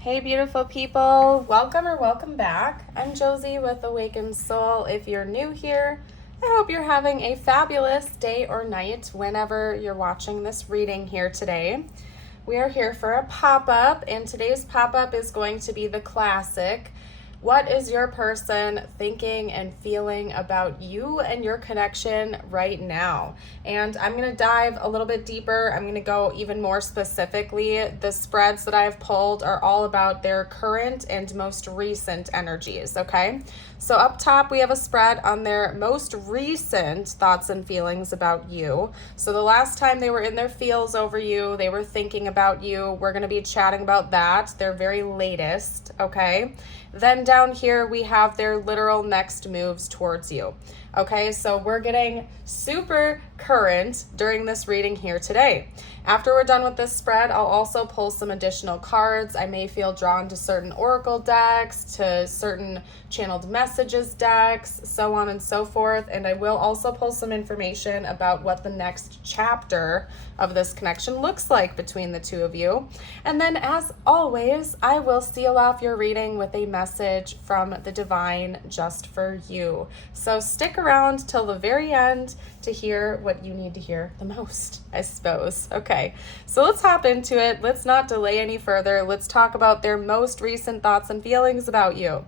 Hey beautiful people, welcome or welcome back. I'm Josie with Awakened Soul. If you're new here, I hope you're having a fabulous day or night whenever you're watching this reading here today. We are here for a pop-up, and today's pop-up is going to be the classic. What is your person thinking and feeling about you and your connection right now? And I'm going to dive a little bit deeper. I'm going to go even more specifically. The spreads that I have pulled are all about their current and most recent energies, okay? So up top, we have a spread on their most recent thoughts and feelings about you. So the last time they were in their feels over you, they were thinking about you. We're going to be chatting about that, their very latest, okay? Then down here, we have their literal next moves towards you. Okay, so we're getting super current during this reading here today. After we're done with this spread, I'll also pull some additional cards. I may feel drawn to certain oracle decks, to certain channeled messages decks, so on and so forth. And I will also pull some information about what the next chapter of this connection looks like between the two of you. And then, as always, I will seal off your reading with a message from the divine just for you. So stick around till the very end to hear what you need to hear the most, I suppose. Okay, so let's hop into it. Let's not delay any further. Let's talk about their most recent thoughts and feelings about you.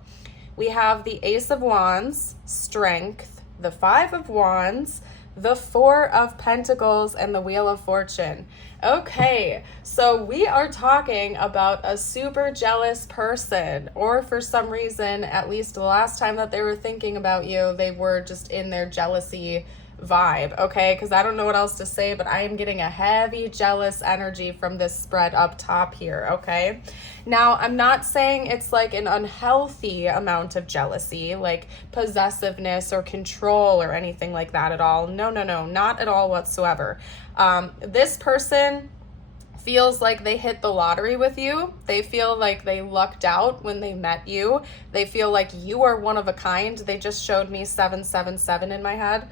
We have the Ace of Wands, Strength, the Five of Wands, the Four of Pentacles, and the Wheel of Fortune. Okay, so we are talking about a super jealous person, or for some reason, at least the last time that they were thinking about you, they were just in their jealousy vibe, okay? Because I don't know what else to say, but I am getting a heavy jealous energy from this spread up top here, okay? Now, I'm not saying it's like an unhealthy amount of jealousy, like possessiveness or control or anything like that at all. No, not at all whatsoever. This person feels like they hit the lottery with you. They feel like they lucked out when they met you. They feel like you are one of a kind. They just showed me 777 in my head.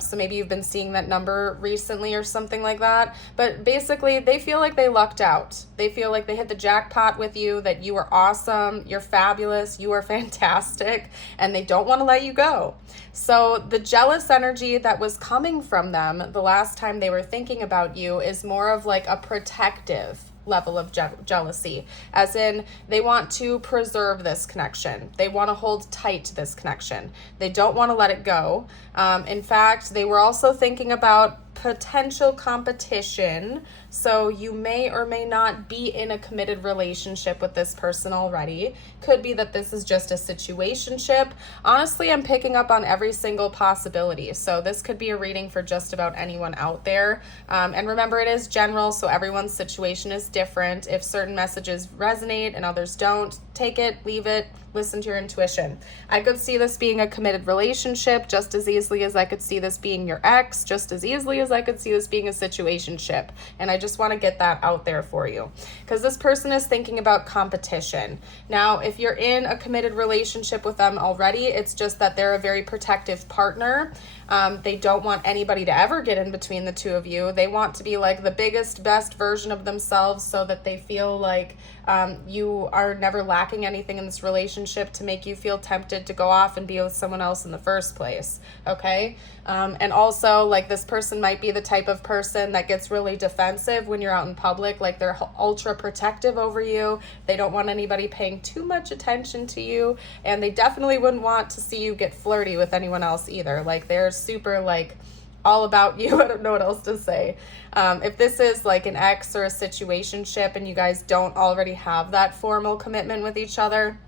So maybe you've been seeing that number recently or something like that. But basically, they feel like they lucked out. They feel like they hit the jackpot with you, that you are awesome, you're fabulous, you are fantastic, and they don't want to let you go. So the jealous energy that was coming from them the last time they were thinking about you is more of like a protective level of jealousy, as in they want to preserve this connection. They want to hold tight to this connection. They don't want to let it go. In fact, they were also thinking about potential competition. So you may or may not be in a committed relationship with this person already. Could be that this is just a situationship. Honestly, I'm picking up on every single possibility. So this could be a reading for just about anyone out there. And remember, it is general, so everyone's situation is different. If certain messages resonate and others don't, take it, leave it, listen to your intuition. I could see this being a committed relationship just as easily as I could see this being your ex, just as easily as I could see this being a situationship. And I just want to get that out there for you, because this person is thinking about competition. Now, if you're in a committed relationship with them already, it's just that they're a very protective partner. They don't want anybody to ever get in between the two of you. They want to be like the biggest, best version of themselves so that they feel like you are never lacking anything in this relationship to make you feel tempted to go off and be with someone else in the first place, okay? And also, like, this person might be the type of person that gets really defensive when you're out in public, like they're ultra protective over you. They don't want anybody paying too much attention to you, and they definitely wouldn't want to see you get flirty with anyone else either. Like, they're super, like, all about you. I don't know what else to say. If this is like an ex or a situationship and you guys don't already have that formal commitment with each other,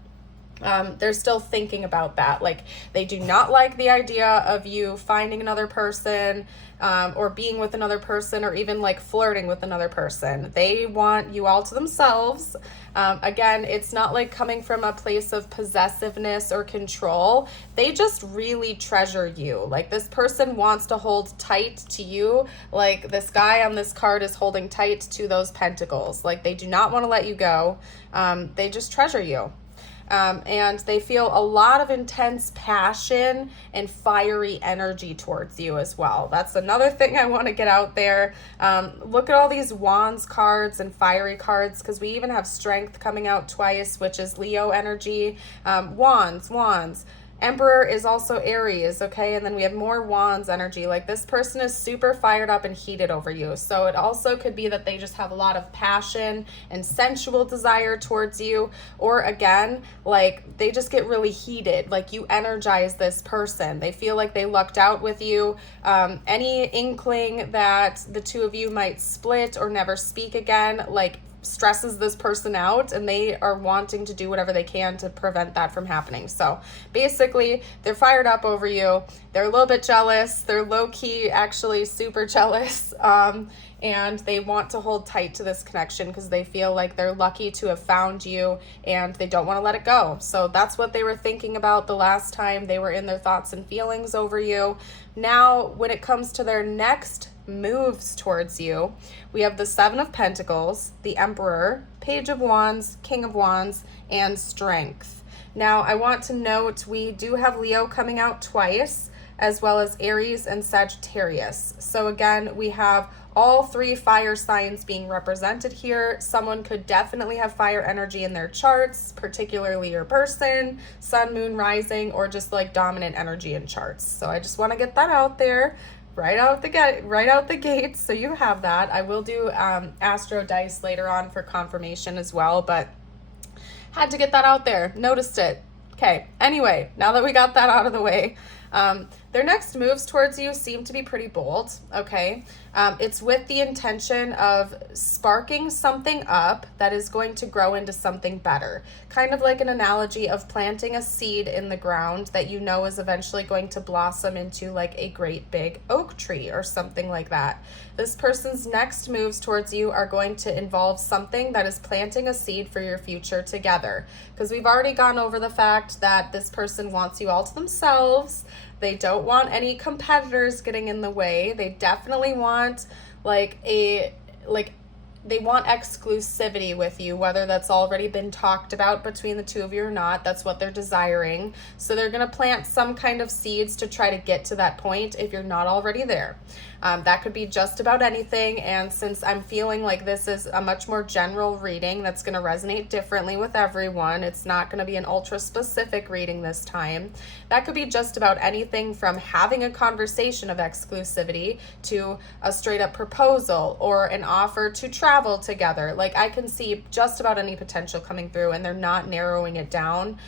they're still thinking about that. Like, they do not like the idea of you finding another person, or being with another person, or even like flirting with another person. They want you all to themselves. Again, it's not like coming from a place of possessiveness or control. They just really treasure you. Like, this person wants to hold tight to you. Like, this guy on this card is holding tight to those pentacles. Like, they do not want to let you go. They just treasure you. And they feel a lot of intense passion and fiery energy towards you as well. That's another thing I want to get out there. Look at all these wands cards and fiery cards, because we even have strength coming out twice, which is Leo energy. Wands. Emperor is also Aries, okay? And then we have more wands energy. Like, this person is super fired up and heated over you. So it also could be that they just have a lot of passion and sensual desire towards you. Or again, like, they just get really heated. Like, you energize this person. They feel like they lucked out with you. Any inkling that the two of you might split or never speak again, like, stresses this person out, and they are wanting to do whatever they can to prevent that from happening. So basically, they're fired up over you. They're a little bit jealous. They're low-key actually super jealous. And they want to hold tight to this connection because they feel like they're lucky to have found you and they don't want to let it go. So that's what they were thinking about the last time they were in their thoughts and feelings over you. Now, when it comes to their next moves towards you, we have the Seven of Pentacles, the Emperor, Page of Wands, King of Wands, and Strength. Now, I want to note we do have Leo coming out twice, as well as Aries and Sagittarius. So again, we have all three fire signs being represented here. Someone could definitely have fire energy in their charts, particularly your person, sun, moon, rising, or just like dominant energy in charts. So I just want to get that out there right out the gate, so you have that. I will do Astro Dice later on for confirmation as well, but had to get that out there. Noticed it. Okay, anyway, now that we got that out of the way, their next moves towards you seem to be pretty bold, okay? It's with the intention of sparking something up that is going to grow into something better. Kind of like an analogy of planting a seed in the ground that you know is eventually going to blossom into like a great big oak tree or something like that. This person's next moves towards you are going to involve something that is planting a seed for your future together. Because we've already gone over the fact that this person wants you all to themselves. They don't want any competitors getting in the way. They definitely want they want exclusivity with you, whether that's already been talked about between the two of you or not. That's what they're desiring. So they're going to plant some kind of seeds to try to get to that point if you're not already there. That could be just about anything. And since I'm feeling like this is a much more general reading that's going to resonate differently with everyone, it's not going to be an ultra specific reading this time. That could be just about anything from having a conversation of exclusivity to a straight up proposal or an offer to travel together. Like, I can see just about any potential coming through, and they're not narrowing it down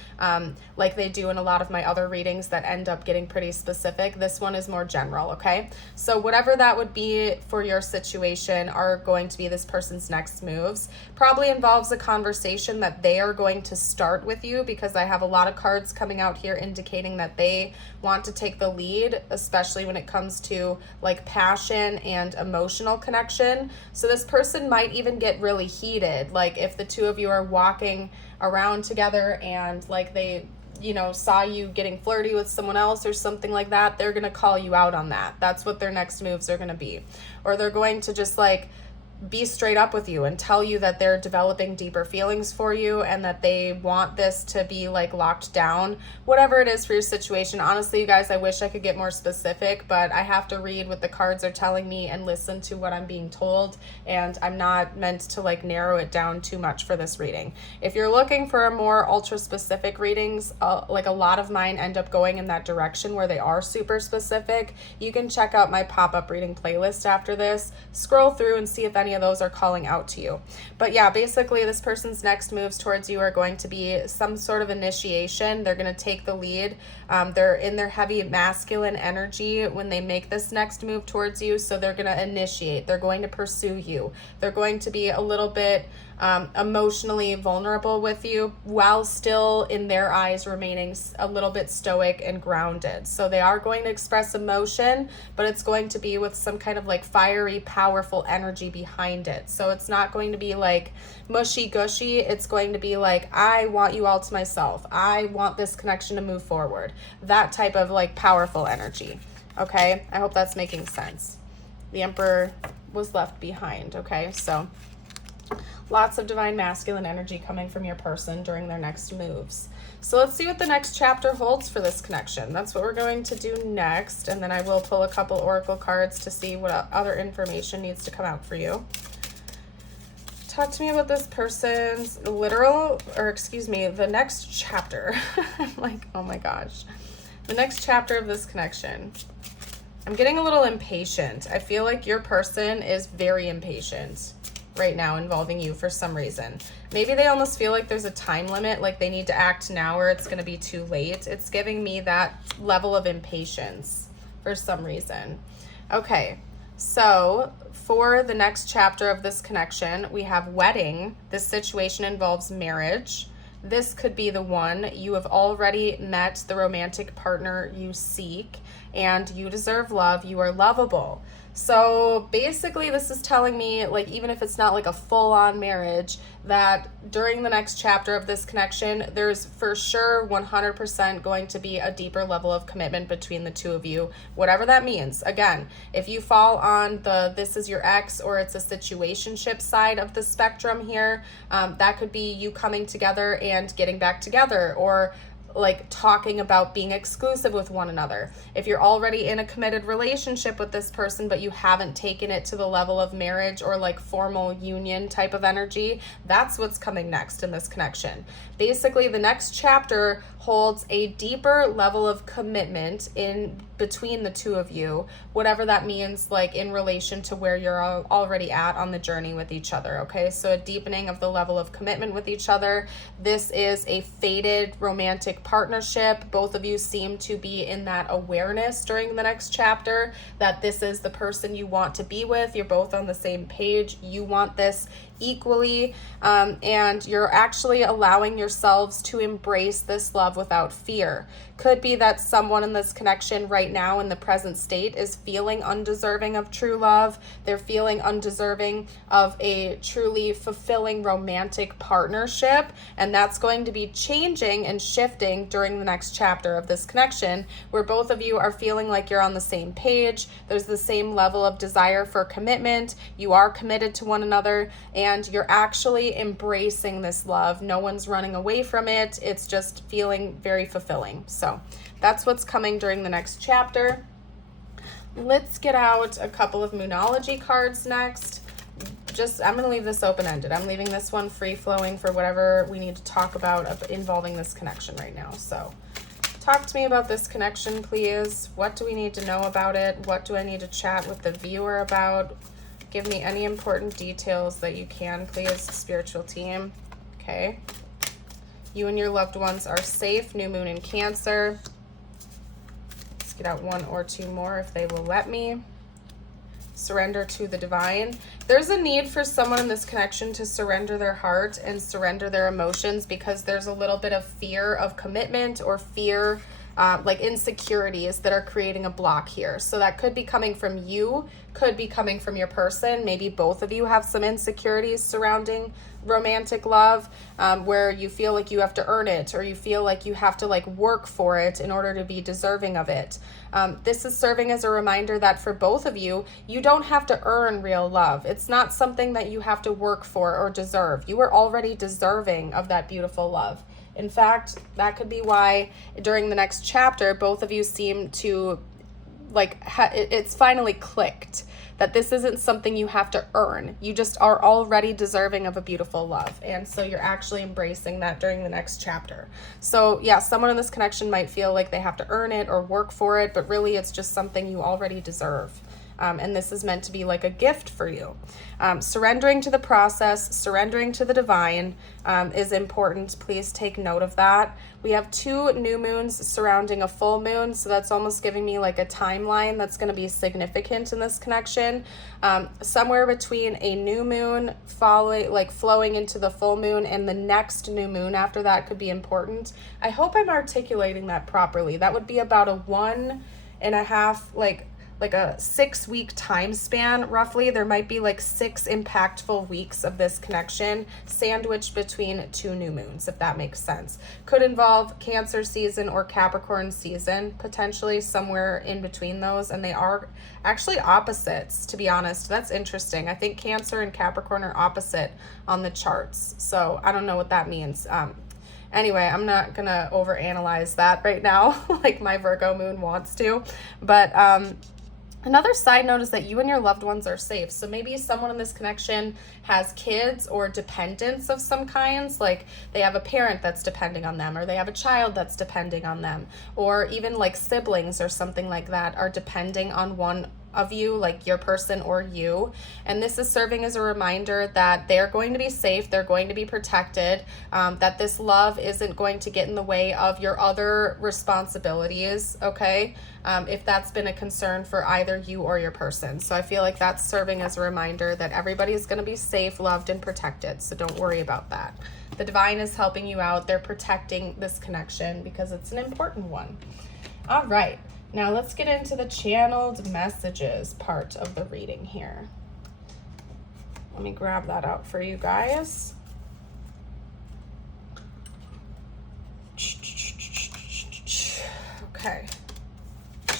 like they do in a lot of my other readings that end up getting pretty specific. This one is more general, okay? So whatever that would be for your situation are going to be this person's next moves. Probably involves a conversation that they are going to start with you, because I have a lot of cards coming out here indicating that they want to take the lead, especially when it comes to like passion and emotional connection. So this person might even get really heated. Like, if the two of you are walking around together and like they saw you getting flirty with someone else or something like that, they're going to call you out on that. That's what their next moves are going to be. Or they're going to just like be straight up with you and tell you that they're developing deeper feelings for you and that they want this to be like locked down, whatever it is for your situation. Honestly, you guys, I wish I could get more specific, but I have to read what the cards are telling me and listen to what I'm being told, and I'm not meant to like narrow it down too much for this reading. If you're looking for a more ultra specific readings, like a lot of mine end up going in that direction where they are super specific. You can check out my pop-up reading playlist after this, scroll through and see if any of those are calling out to you. But yeah, basically this person's next moves towards you are going to be some sort of initiation. They're going to take the lead. They're in their heavy masculine energy when they make this next move towards you. So they're going to initiate. They're going to pursue you. They're going to be a little bit emotionally vulnerable with you, while still in their eyes remaining a little bit stoic and grounded. So they are going to express emotion, but it's going to be with some kind of like fiery, powerful energy behind it. So it's not going to be like mushy gushy. It's going to be like, I want you all to myself. I want this connection to move forward. That type of like powerful energy. Okay, I hope that's making sense. The Emperor was left behind. Okay, so Lots of divine masculine energy coming from your person during their next moves. So let's see what the next chapter holds for this connection. That's what we're going to do next. And then I will pull a couple oracle cards to see what other information needs to come out for you. Talk to me about this person's the next chapter. I'm like, oh my gosh. The next chapter of this connection. I'm getting a little impatient. I feel like your person is very impatient right now involving you for some reason. Maybe they almost feel like there's a time limit, like they need to act now or it's going to be too late. It's giving me that level of impatience for some reason. Okay, so for the next chapter of this connection, we have wedding. This situation involves marriage. This could be the one. You have already met the romantic partner you seek, and you deserve love. You are lovable. So basically this is telling me, like, even if it's not like a full-on marriage, that during the next chapter of this connection, there's for sure 100% going to be a deeper level of commitment between the two of you, whatever that means. Again, if you fall on the this is your ex or it's a situationship side of the spectrum here, that could be you coming together and getting back together, or like talking about being exclusive with one another. If you're already in a committed relationship with this person, but you haven't taken it to the level of marriage or like formal union type of energy, that's what's coming next in this connection. Basically, the next chapter holds a deeper level of commitment in between the two of you, whatever that means, like in relation to where you're already at on the journey with each other. Okay, so a deepening of the level of commitment with each other. This is a fated romantic partnership. Both of you seem to be in that awareness during the next chapter that this is the person you want to be with. You're both on the same page. You want this equally, and you're actually allowing yourselves to embrace this love without fear. Could be that someone in this connection right now in the present state is feeling undeserving of true love. They're feeling undeserving of a truly fulfilling romantic partnership, and that's going to be changing and shifting during the next chapter of this connection, where both of you are feeling like you're on the same page. There's the same level of desire for commitment. You are committed to one another, and you're actually embracing this love. No one's running away from it. It's just feeling very fulfilling. So that's what's coming during the next chapter. Let's get out a couple of Moonology cards next. I'm going to leave this open-ended. I'm leaving this one free-flowing for whatever we need to talk about involving this connection right now. So talk to me about this connection, please. What do we need to know about it? What do I need to chat with the viewer about? Give me any important details that you can, please, spiritual team. Okay. You and your loved ones are safe. New moon in Cancer. Let's get out one or two more if they will let me. Surrender to the divine. There's a need for someone in this connection to surrender their heart and surrender their emotions, because there's a little bit of fear of commitment or fear, like insecurities that are creating a block here. So that could be coming from you, could be coming from your person. Maybe both of you have some insecurities surrounding romantic love, where you feel like you have to earn it, or you feel like you have to like work for it in order to be deserving of it. This is serving as a reminder that for both of you, you don't have to earn real love. It's not something that you have to work for or deserve. You are already deserving of that beautiful love. In fact, that could be why during the next chapter, both of you seem to it's finally clicked that this isn't something you have to earn. You just are already deserving of a beautiful love. And so you're actually embracing that during the next chapter. So yeah, someone in this connection might feel like they have to earn it or work for it, but really it's just something you already deserve. And this is meant to be like a gift for you. Surrendering to the process, surrendering to the divine is important. Please take note of that. We have 2 new moons surrounding a full moon, so that's almost giving me like a timeline that's going to be significant in this connection. Somewhere between a new moon flowing into the full moon and the next new moon after that could be important. I hope I'm articulating that properly. That would be about a 1.5 like a 6-week time span, roughly. There might be like 6 impactful weeks of this connection sandwiched between 2 new moons, if that makes sense. Could involve Cancer season or Capricorn season, potentially somewhere in between those. And they are actually opposites, to be honest. That's interesting. I think Cancer and Capricorn are opposite on the charts. So I don't know what that means. Anyway, I'm not gonna overanalyze that right now, like my Virgo moon wants to. But another side note is that you and your loved ones are safe. So maybe someone in this connection has kids or dependents of some kinds, like they have a parent that's depending on them, or they have a child that's depending on them, or even like siblings or something like that are depending on one of you, like your person or you. And this is serving as a reminder that they're going to be safe, they're going to be protected, that this love isn't going to get in the way of your other responsibilities, okay? If that's been a concern for either you or your person. So I feel like that's serving as a reminder that everybody is going to be safe, loved, and protected. So don't worry about that. The divine is helping you out. They're protecting this connection because it's an important one. All right. Now let's get into the channeled messages part of the reading here. Let me grab that out for you guys. Okay.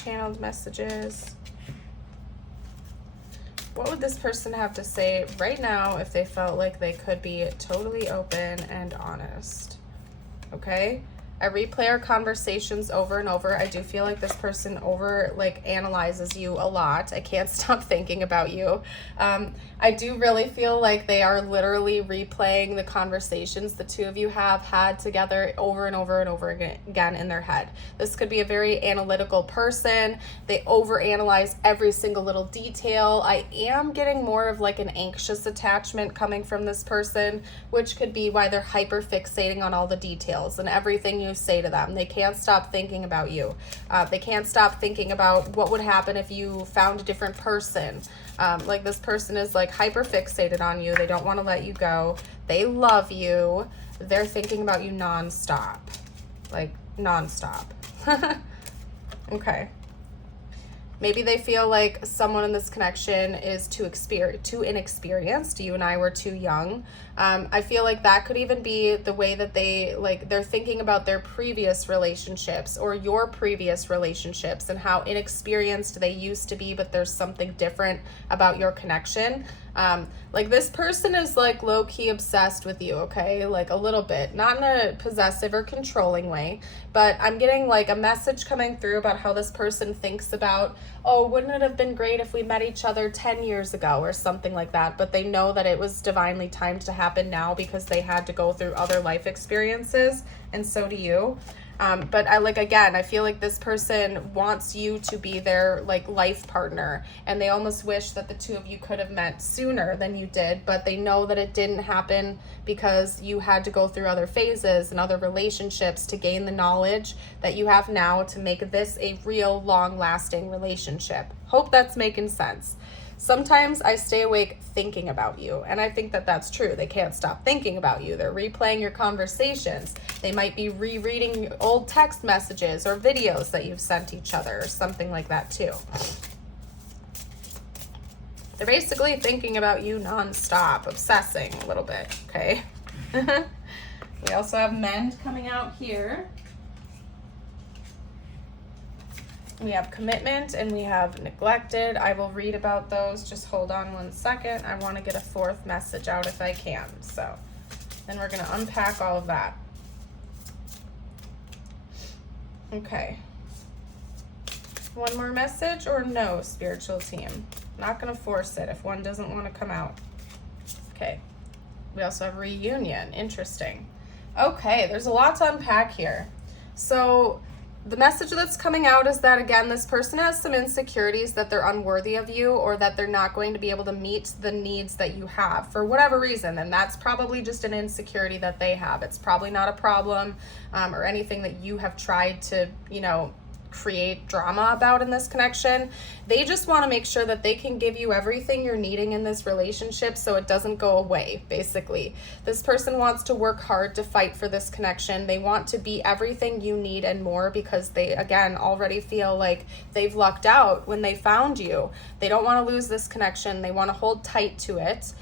Channeled messages. What would this person have to say right now if they felt like they could be totally open and honest? Okay. I replay our conversations over and over. I do feel like this person analyzes you a lot. I can't stop thinking about you. I do really feel like they are literally replaying the conversations the two of you have had together over and over and over again in their head. This could be a very analytical person. They overanalyze every single little detail. I am getting more of like an anxious attachment coming from this person, which could be why they're hyper fixating on all the details and everything you say to them. They can't stop thinking about you. They can't stop thinking about what would happen if you found a different person. Like this person is like hyper fixated on you. They don't want to let you go. They love you. They're thinking about you nonstop. Like nonstop. Okay. Maybe they feel like someone in this connection is too inexperienced. You and I were too young. I feel like that could even be the way that they're thinking about their previous relationships or your previous relationships and how inexperienced they used to be, but there's something different about your connection. Like this person is like low-key obsessed with you, okay? Like a little bit, not in a possessive or controlling way, but I'm getting like a message coming through about how this person thinks about, oh, wouldn't it have been great if we met each other 10 years ago or something like that? But they know that it was divinely timed to happen now because they had to go through other life experiences, and so do you. But I feel like this person wants you to be their like life partner, and they almost wish that the two of you could have met sooner than you did, but they know that it didn't happen because you had to go through other phases and other relationships to gain the knowledge that you have now to make this a real long-lasting relationship. Hope that's making sense. Sometimes I stay awake thinking about you, and I think that that's true. They can't stop thinking about you. They're replaying your conversations. They might be rereading old text messages or videos that you've sent each other or something like that too. They're basically thinking about you nonstop, obsessing a little bit, okay? We also have Mend coming out here. We have Commitment and we have Neglected. I will read about those. Just hold on one second. I want to get a fourth message out if I can. So then we're going to unpack all of that. Okay. One more message or no, spiritual team? Not going to force it if one doesn't want to come out. Okay. We also have Reunion. Interesting. Okay, there's a lot to unpack here. So the message that's coming out is that, again, this person has some insecurities that they're unworthy of you, or that they're not going to be able to meet the needs that you have for whatever reason. And that's probably just an insecurity that they have. It's probably not a problem or anything that you have tried to, create drama about in this connection. They just want to make sure that they can give you everything you're needing in this relationship so it doesn't go away, basically. This person wants to work hard to fight for this connection. They want to be everything you need and more because they, again, already feel like they've lucked out when they found you. They don't want to lose this connection. They want to hold tight to it.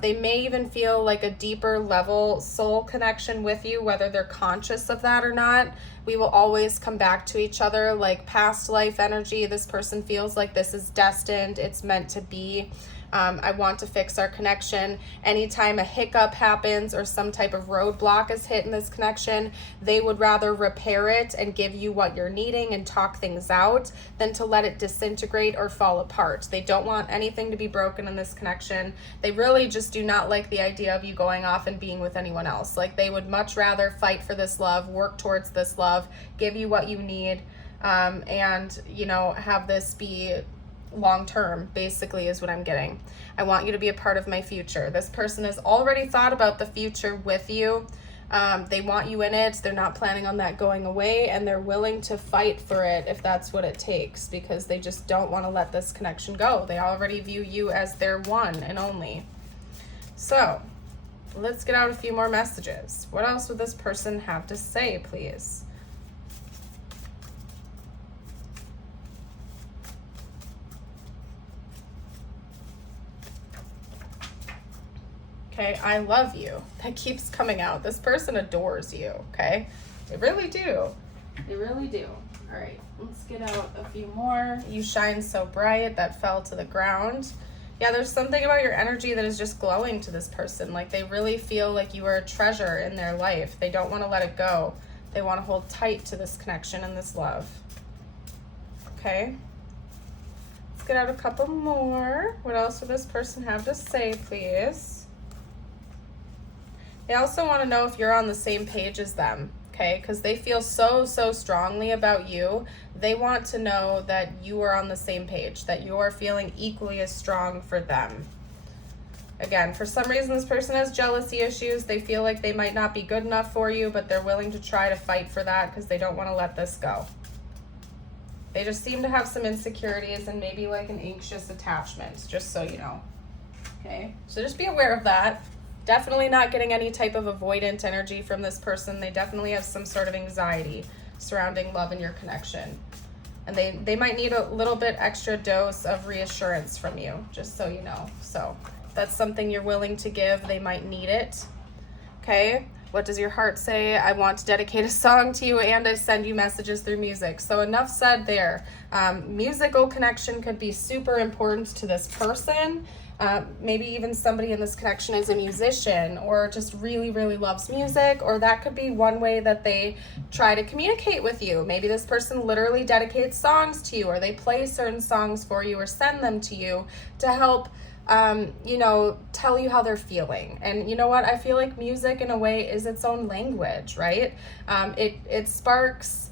They may even feel like a deeper level soul connection with you, whether they're conscious of that or not. We will always come back to each other, like past life energy. This person feels like this is destined. It's meant to be. I want to fix our connection. Anytime a hiccup happens or some type of roadblock is hit in this connection, they would rather repair it and give you what you're needing and talk things out than to let it disintegrate or fall apart. They don't want anything to be broken in this connection. They really just do not like the idea of you going off and being with anyone else. Like, they would much rather fight for this love, work towards this love, give you what you need, and, you know, have this be long term, basically, is what I'm getting. I want you to be a part of my future. This person has already thought about the future with you. They want you in it. They're not planning on that going away, and they're willing to fight for it if that's what it takes, because they just don't want to let this connection go. They already view you as their one and only. So let's get out a few more messages. What else would this person have to say, please? Okay, I love you. That keeps coming out. This person adores you, okay? They really do. They really do. All right, let's get out a few more. You shine so bright. That fell to the ground. Yeah, there's something about your energy that is just glowing to this person. Like, they really feel like you are a treasure in their life. They don't want to let it go. They want to hold tight to this connection and this love. Okay. Let's get out a couple more. What else would this person have to say, please? They also want to know if you're on the same page as them, okay? Because they feel so strongly about you. They want to know that you are on the same page, that you are feeling equally as strong for them. Again, for some reason, this person has jealousy issues. They feel like they might not be good enough for you, but they're willing to try to fight for that because they don't want to let this go. They just seem to have some insecurities and maybe like an anxious attachment, just so you know. Okay, so just be aware of that. Definitely not getting any type of avoidant energy from this person. They definitely have some sort of anxiety surrounding love and your connection. And they might need a little bit extra dose of reassurance from you, just so you know. So if that's something you're willing to give, they might need it. Okay, what does your heart say? I want to dedicate a song to you, and I send you messages through music. So enough said there. Musical connection could be super important to this person. Maybe even somebody in this connection is a musician or just really loves music, or that could be one way that they try to communicate with you. Maybe this person literally dedicates songs to you, or they play certain songs for you or send them to you to help you know, tell you how they're feeling. And you know what? I feel like music in a way is its own language, right? It sparks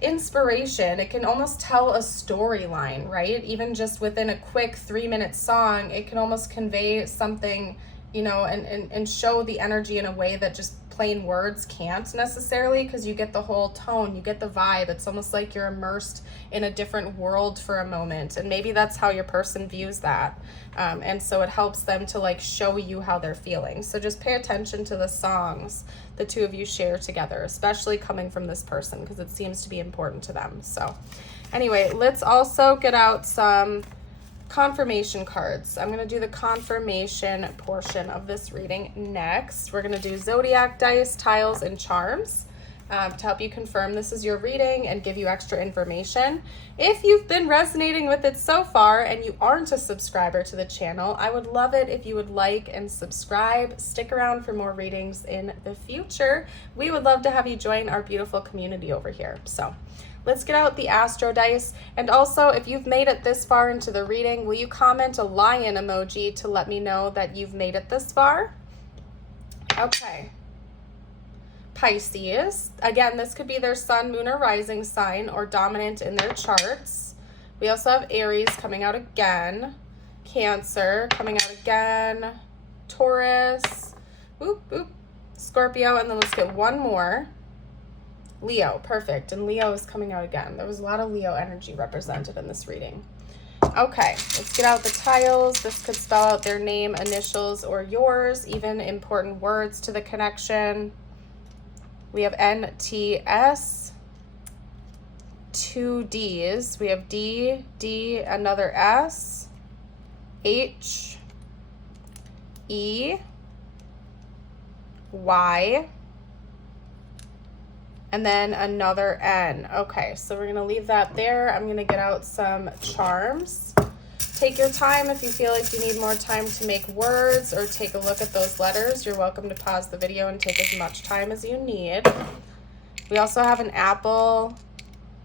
inspiration. It can almost tell a storyline, right? Even just within a quick 3-minute song, it can almost convey something, you know, and show the energy in a way that just plain words can't necessarily, because you get the whole tone, you get the vibe. It's almost like you're immersed in a different world for a moment, and maybe that's how your person views that, and so it helps them to like show you how they're feeling. So just pay attention to the songs the two of you share together, especially coming from this person, because it seems to be important to them. So anyway, let's also get out some confirmation cards. I'm going to do the confirmation portion of this reading next. We're going to do zodiac dice, tiles, and charms to help you confirm this is your reading and give you extra information. If you've been resonating with it so far and you aren't a subscriber to the channel, I would love it if you would like and subscribe. Stick around for more readings in the future. We would love to have you join our beautiful community over here. So let's get out the Astro dice. And also, if you've made it this far into the reading, will you comment a lion emoji to let me know that you've made it this far? Okay. Pisces. Again, this could be their sun, moon, or rising sign, or dominant in their charts. We also have Aries coming out again. Cancer coming out again. Taurus. Scorpio. And then let's get one more. Leo, perfect. And Leo is coming out again. There was a lot of Leo energy represented in this reading. Okay, let's get out the tiles. This could spell out their name, initials, or yours, even important words to the connection. We have NTS, 2 Ds. We have D, D, another S, H, E, Y, and then another N. Okay, so we're going to leave that there. I'm going to get out some charms. Take your time if you feel like you need more time to make words or take a look at those letters. You're welcome to pause the video and take as much time as you need. We also have an apple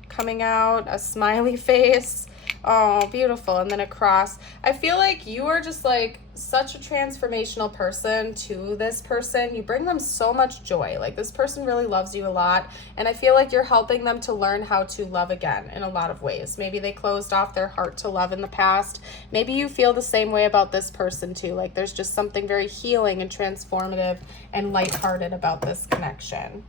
coming out, a smiley face. Oh, beautiful. And then a cross. I feel like you are just like such a transformational person to this person. You bring them so much joy. Like this person really loves you a lot. And I feel like you're helping them to learn how to love again in a lot of ways. Maybe they closed off their heart to love in the past. Maybe you feel the same way about this person too. Like there's just something very healing and transformative and lighthearted about this connection.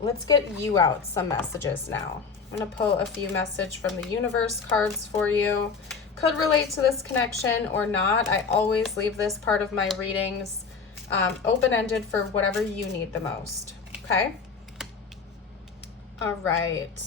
Let's get you out some messages now. I'm going to pull a few messages from the universe cards for you. Could relate to this connection or not. I always leave this part of my readings open-ended for whatever you need the most. Okay? All right.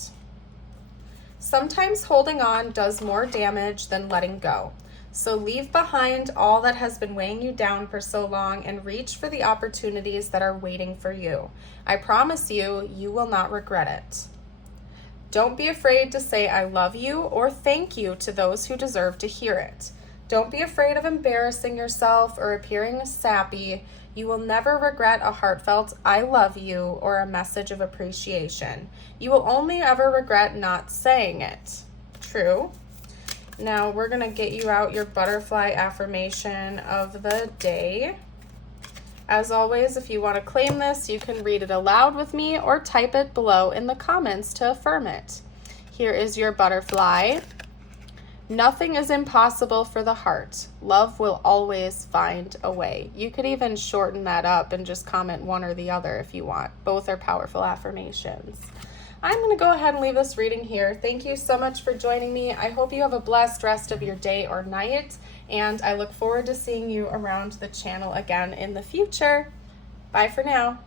Sometimes holding on does more damage than letting go. So leave behind all that has been weighing you down for so long and reach for the opportunities that are waiting for you. I promise you, you will not regret it. Don't be afraid to say I love you or thank you to those who deserve to hear it. Don't be afraid of embarrassing yourself or appearing sappy. You will never regret a heartfelt I love you or a message of appreciation. You will only ever regret not saying it. True. Now we're going to get you out your butterfly affirmation of the day. As always, if you want to claim this, you can read it aloud with me or type it below in the comments to affirm it. Here is your butterfly. Nothing is impossible for the heart. Love will always find a way. You could even shorten that up and just comment one or the other if you want. Both are powerful affirmations. I'm going to go ahead and leave this reading here. Thank you so much for joining me. I hope you have a blessed rest of your day or night, and I look forward to seeing you around the channel again in the future. Bye for now.